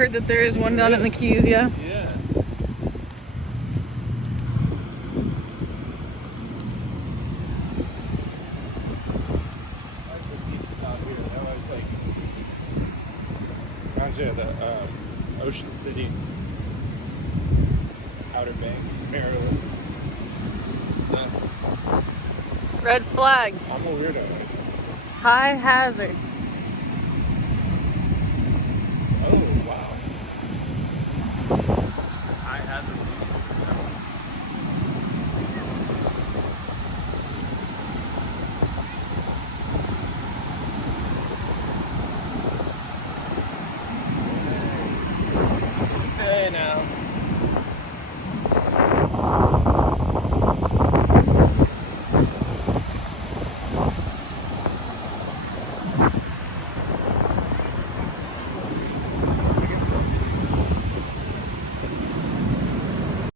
heard that there is one down in the Keys, yeah. Yeah. That's the beach stop here. That was like reminds you of the Ocean City, Outer Banks, Maryland. Red flag. I'm a weirdo. High hazard.